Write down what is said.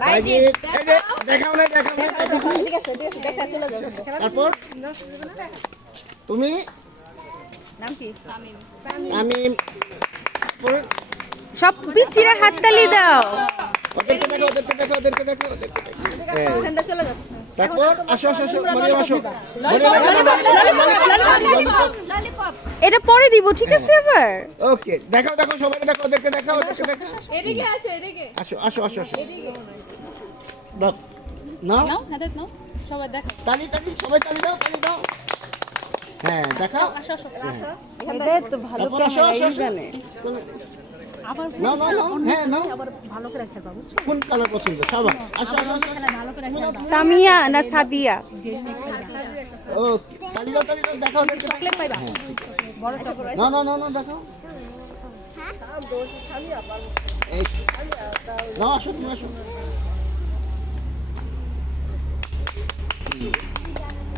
বাইজিৎ এই যে দেখাও না তারপর তুমি নাম কি? তামিম সব পিচ্চিরা হাততালি দাও। ওদেরকে দেখো হ্যাঁ। তারপর আসো মরিয়ম আসো এটা পরে দিব, ঠিক আছে? এবার ওকে দেখাও সবাই দেখো ওদেরকে দেখাও এদিকে আসো, এদিকে। আসো দাও নাও নাও, হাতে নাও। সবাই দেখো। তালি সবাই তালি দাও হ্যাঁ দেখাও এটা তো ভালো তারপর আসো, ক্যামেরা আসো। জানে। আবার নাও হ্যাঁ নাও আবার ভালো করে খেলবা, বুঝছো? কোন কালার পছন্দ সবাই আসো খেলা ভালো করে খেলবা। সামিয়া না সাদিয়া? ওকে তালি দাও দেখাও চকলেট পাইবা। বড় চকলেট। না দেখাও এই নাও আসো তুমি আসো